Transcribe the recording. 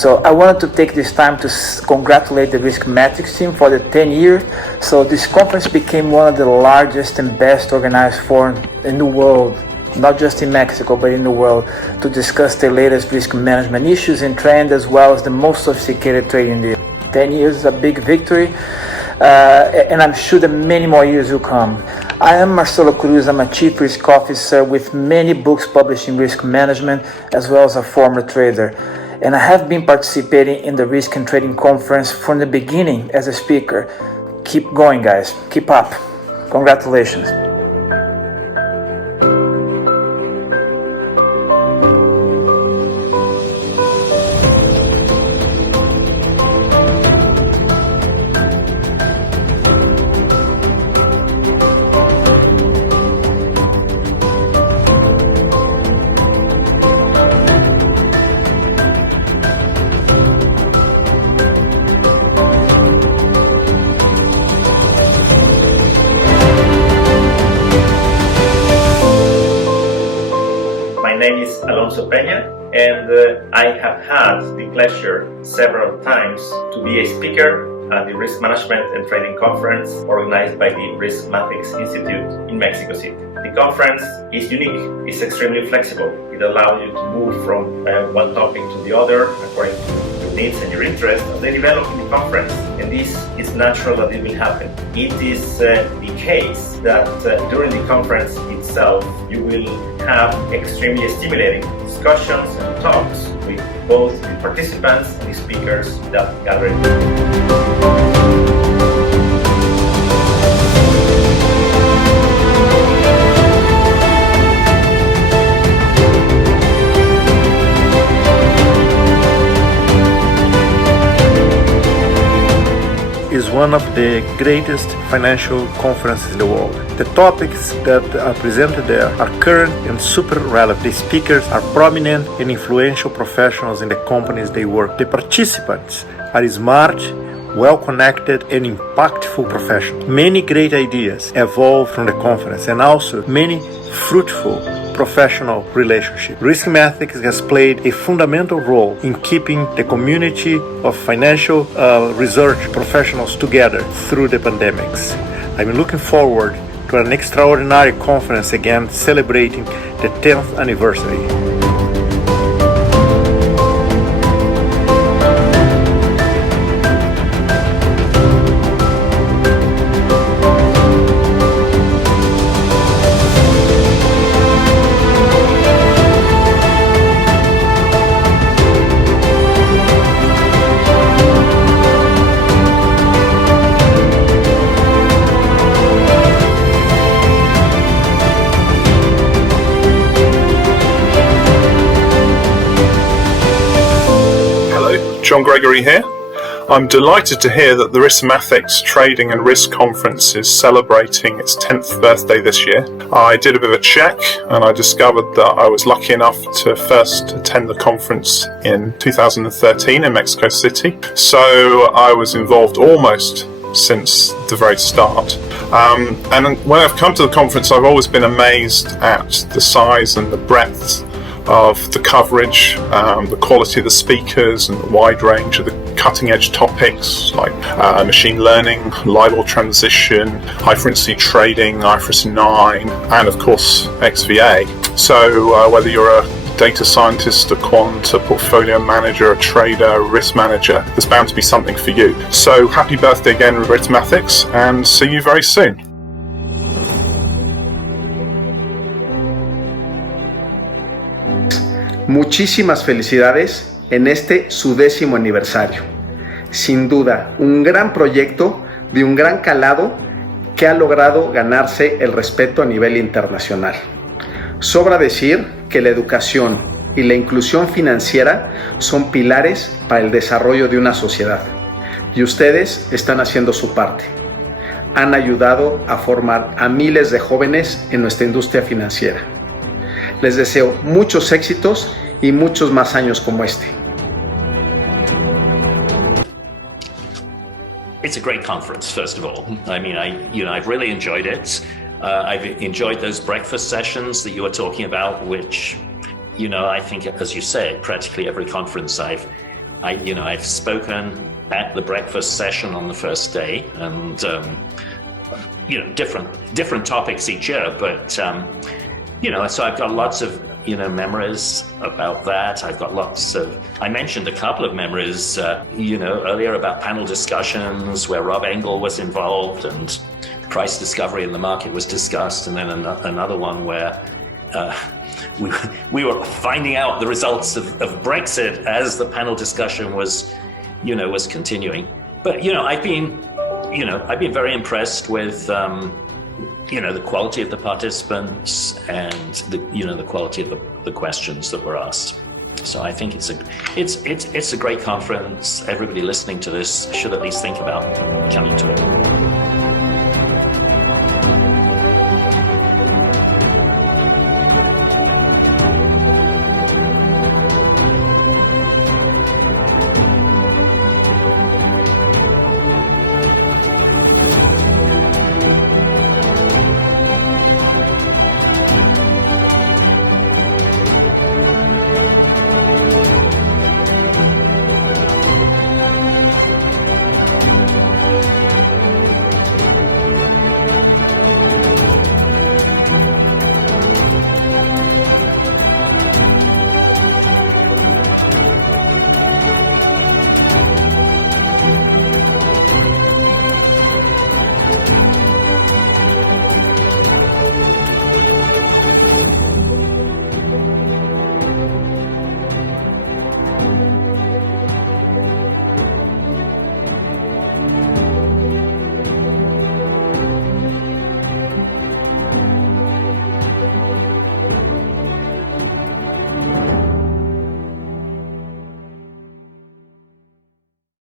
So I wanted to take this time to congratulate the RiskMetrics team for the 10 years. So this conference became one of the largest and best organized forums in the world, not just in Mexico, but in the world, to discuss the latest risk management issues and trends, as well as the most sophisticated trading deal. 10 years is a big victory, and I'm sure that many more years will come. I am Marcelo Cruz. I'm a Chief Risk Officer with many books published in risk management, as well as a former trader. And I have been participating in the Risk and Trading Conference from the beginning as a speaker. Keep going, guys. Keep up. Congratulations. My name is Alonso Peña, and I have had the pleasure several times to be a speaker at the Risk Management and Trading Conference organized by the RiskMetrics Institute in Mexico City. The conference is unique, it's extremely flexible. It allows you to move from one topic to the other according to your needs and your interests as they develop in the conference. And this is natural that it will happen. It is the case that during the conference itself, you will have extremely stimulating discussions and talks with both the participants and the speakers that gather. Is one of the greatest financial conferences in the world. The topics that are presented there are current and super relevant. The speakers are prominent and influential professionals in the companies they work. The participants are smart, well-connected and impactful professionals. Many great ideas evolve from the conference and also many fruitful professional relationships. RiskMetrics has played a fundamental role in keeping the community of financial research professionals together through the pandemics. I'm looking forward to an extraordinary conference again celebrating the 10th anniversary. John Gregory here. I'm delighted to hear that the RiskMetrics Trading and Risk Conference is celebrating its 10th birthday this year. I did a bit of a check and I discovered that I was lucky enough to first attend the conference in 2013 in Mexico City. So I was involved almost since the very start. And when I've come to the conference, I've always been amazed at the size and the breadth of the coverage, the quality of the speakers and the wide range of the cutting edge topics like machine learning, LIBOR transition, high frequency trading, IFRS 9 and of course XVA. So whether you're a data scientist, a quant, a portfolio manager, a trader, a risk manager, there's bound to be something for you. So happy birthday again RiskMetrics and see you very soon. Muchísimas felicidades en este su 10º aniversario. Sin duda, un gran proyecto de un gran calado que ha logrado ganarse el respeto a nivel internacional. Sobra decir que la educación y la inclusión financiera son pilares para el desarrollo de una sociedad. Y ustedes están haciendo su parte. Han ayudado a formar a miles de jóvenes en nuestra industria financiera. Les deseo muchos éxitos y muchos más años como este. It's a great conference, first of all. I mean, I've really enjoyed it. I've enjoyed those breakfast sessions that you were talking about, which, I think, as you said, practically every conference I've I've spoken at the breakfast session on the first day, and different topics each year, but so I've got lots of memories about that. I've got I mentioned a couple of memories earlier about panel discussions where Rob Engel was involved and price discovery in the market was discussed, and then another one where we were finding out the results of Brexit as the panel discussion was continuing. But I've been very impressed with the quality of the participants and the quality of the questions that were asked. So I think it's a great conference. Everybody listening to this should at least think about coming to it.